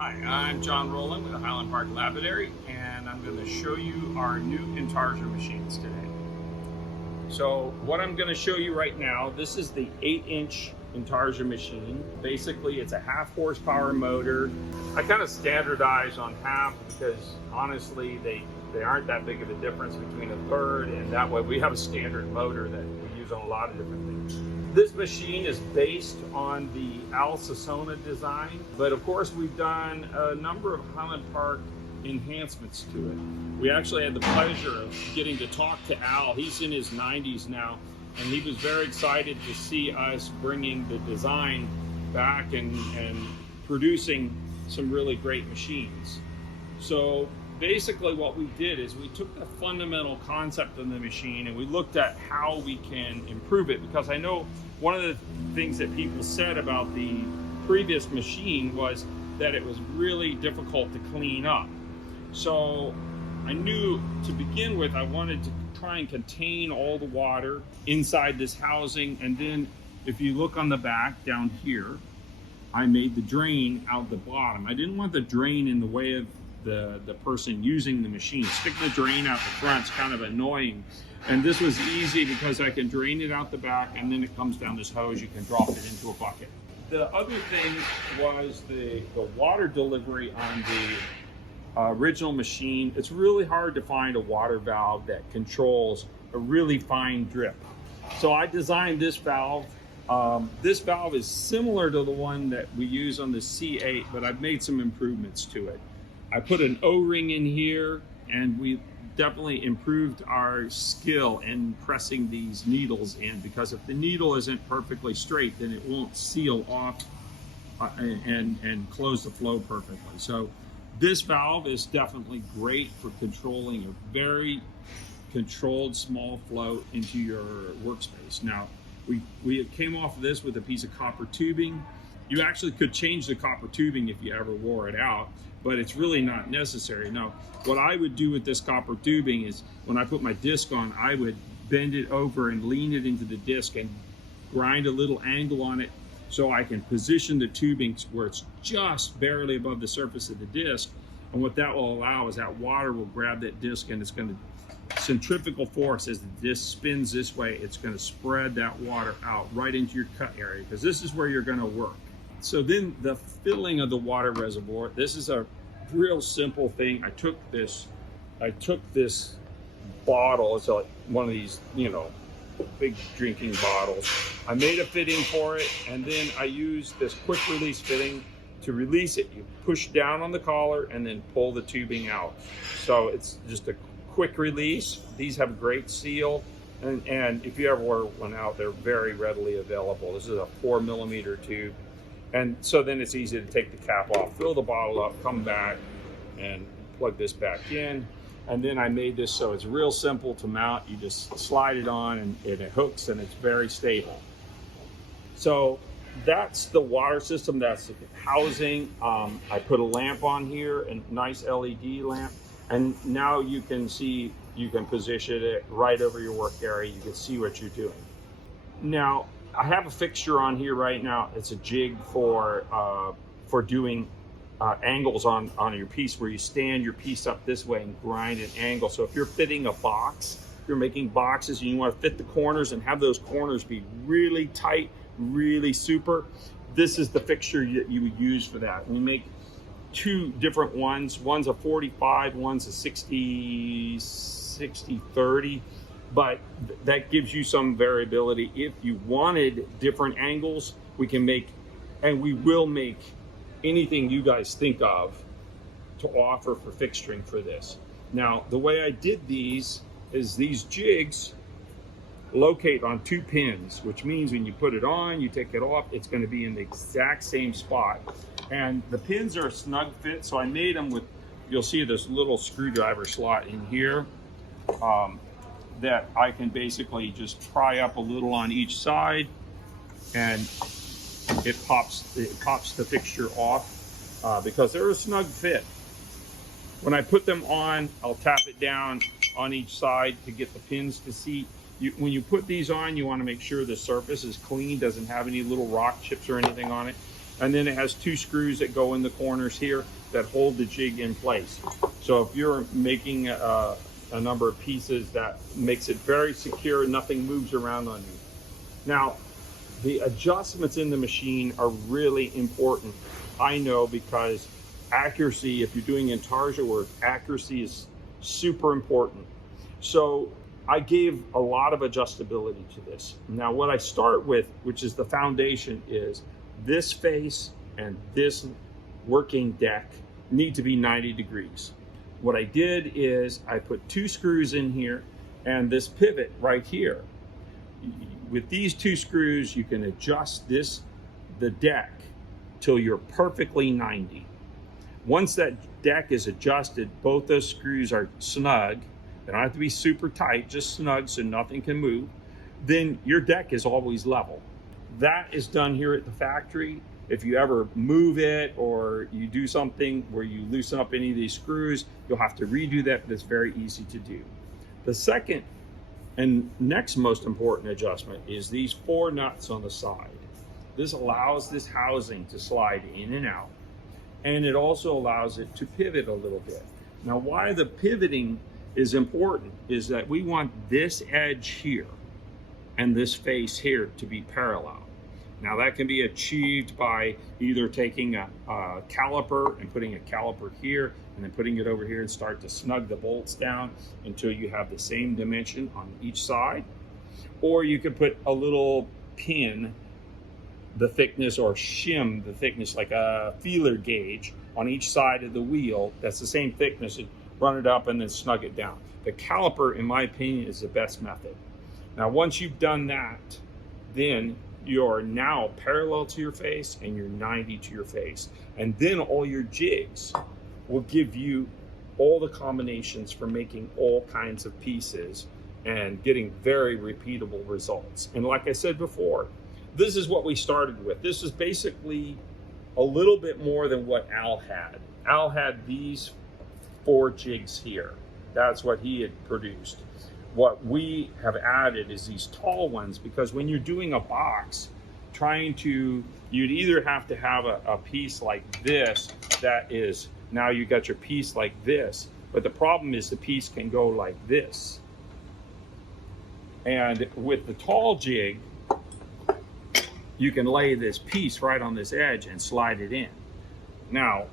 Hi, I'm John Rowland with the Highland Park Lapidary, and I'm going to show you our new Intarsia machines today. So what I'm going to show you right now, this is the 8-inch Intarsia machine. Basically, it's a half horsepower motor. I kind of standardize on half because honestly, they aren't that big of a difference between a third, and that way we have a standard motor that we use on a lot of different things. This machine is based on the Al Sassona design, but of course we've done a number of Highland Park enhancements to it. We actually had the pleasure of getting to talk to Al. He's in his 90s now, and he was very excited to see us bringing the design back and producing some really great machines. So basically what we did is we took the fundamental concept of the machine and we looked at how we can improve it, because I know one of the things that people said about the previous machine was that it was really difficult to clean up. So I knew to begin with I wanted to try and contain all the water inside this housing, and then if you look on the back down here, I made the drain out the bottom. I didn't want the drain in the way of the person using the machine. Sticking the drain out the front's kind of annoying, and this was easy because I can drain it out the back and then it comes down this hose. You can drop it into a bucket. The other thing was the water delivery on the original machine. It's really hard to find a water valve that controls a really fine drip. So I designed this valve. This valve is similar to the one that we use on the C8, but I've made some improvements to it. I put an O-ring in here, and we definitely improved our skill in pressing these needles in, because if the needle isn't perfectly straight, then it won't seal off and close the flow perfectly. So this valve is definitely great for controlling a very controlled small flow into your workspace. Now, we came off of this with a piece of copper tubing. You actually could change the copper tubing if you ever wore it out, but it's really not necessary. Now, what I would do with this copper tubing is when I put my disc on, I would bend it over and lean it into the disc and grind a little angle on it so I can position the tubing where it's just barely above the surface of the disc. And what that will allow is that water will grab that disc, and it's going to centrifugal force as the disc spins this way. It's going to spread that water out right into your cut area, because this is where you're going to work. So then the filling of the water reservoir, this is a real simple thing. I took this bottle. It's like one of these, big drinking bottles. I made a fitting for it, and then I used this quick release fitting to release it. You push down on the collar and then pull the tubing out. So it's just a quick release. These have great seal, and if you ever wear one out, they're very readily available. This is a 4mm tube. And so then it's easy to take the cap off, fill the bottle up, come back and plug this back in. And then I made this so it's real simple to mount. You just slide it on and it hooks, and it's very stable. So that's the water system, that's the housing. I put a lamp on here, a nice LED lamp. And now you can see, you can position it right over your work area. You can see what you're doing. Now, I have a fixture on here right now. It's a jig for doing angles on your piece, where you stand your piece up this way and grind an angle. So if you're fitting a box, if you're making boxes and you want to fit the corners and have those corners be really tight, really super, this is the fixture you would use for that. We make two different ones. One's a 45, one's a 60-30. But that gives you some variability. If you wanted different angles, we can make, and we will make, anything you guys think of to offer for fixturing for this. Now, the way I did these is these jigs locate on 2 pins, which means when you put it on, you take it off, it's going to be in the exact same spot. And the pins are a snug fit, so I made them with, you'll see this little screwdriver slot in here. That I can basically just pry up a little on each side, and it pops the fixture off because they're a snug fit. When I put them on, I'll tap it down on each side to get the pins to seat. When you put these on, you want to make sure the surface is clean, doesn't have any little rock chips or anything on it. And then it has 2 screws that go in the corners here that hold the jig in place. So if you're making a number of pieces, that makes it very secure, nothing moves around on you. Now, the adjustments in the machine are really important. I know, because accuracy, if you're doing Intarsia work, accuracy is super important. So I gave a lot of adjustability to this. Now, what I start with, which is the foundation, is this face and this working deck need to be 90 degrees. What I did is I put 2 screws in here and this pivot right here. With these 2 screws, you can adjust the deck till you're perfectly 90. Once that deck is adjusted, both those screws are snug. They don't have to be super tight, just snug so nothing can move. Then your deck is always level. That is done here at the factory. If you ever move it or you do something where you loosen up any of these screws, you'll have to redo that, but it's very easy to do. The second and next most important adjustment is these 4 nuts on the side. This allows this housing to slide in and out, and it also allows it to pivot a little bit. Now, why the pivoting is important is that we want this edge here and this face here to be parallel. Now, that can be achieved by either taking a caliper and putting a caliper here and then putting it over here and start to snug the bolts down until you have the same dimension on each side. Or you could put a little pin, the thickness, or shim the thickness, like a feeler gauge on each side of the wheel that's the same thickness, and run it up and then snug it down. The caliper, in my opinion, is the best method. Now, once you've done that, then you're now parallel to your face and you're 90 to your face. And then all your jigs will give you all the combinations for making all kinds of pieces and getting very repeatable results. And like I said before, this is what we started with. This is basically a little bit more than what Al had. Al had these 4 jigs here. That's what he had produced. What we have added is these tall ones, because when you're doing a box, you'd either have to have a piece like this that is, now you got your piece like this, but the problem is the piece can go like this. And with the tall jig, you can lay this piece right on this edge and slide it in. Now,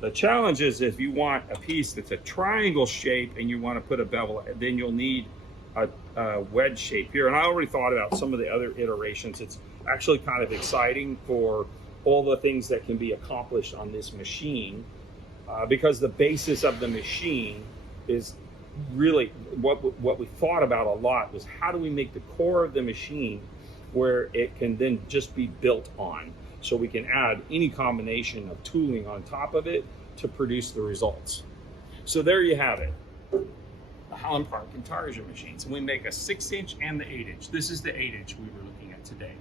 the challenge is if you want a piece that's a triangle shape and you want to put a bevel, then you'll need a wedge shape here. And I already thought about some of the other iterations. It's actually kind of exciting for all the things that can be accomplished on this machine, because the basis of the machine is really what we thought about a lot was how do we make the core of the machine where it can then just be built on, so we can add any combination of tooling on top of it to produce the results. So there you have it, the Highland Intarsia machines. And we make a 6-inch and the 8-inch. This is the 8-inch we were looking at today.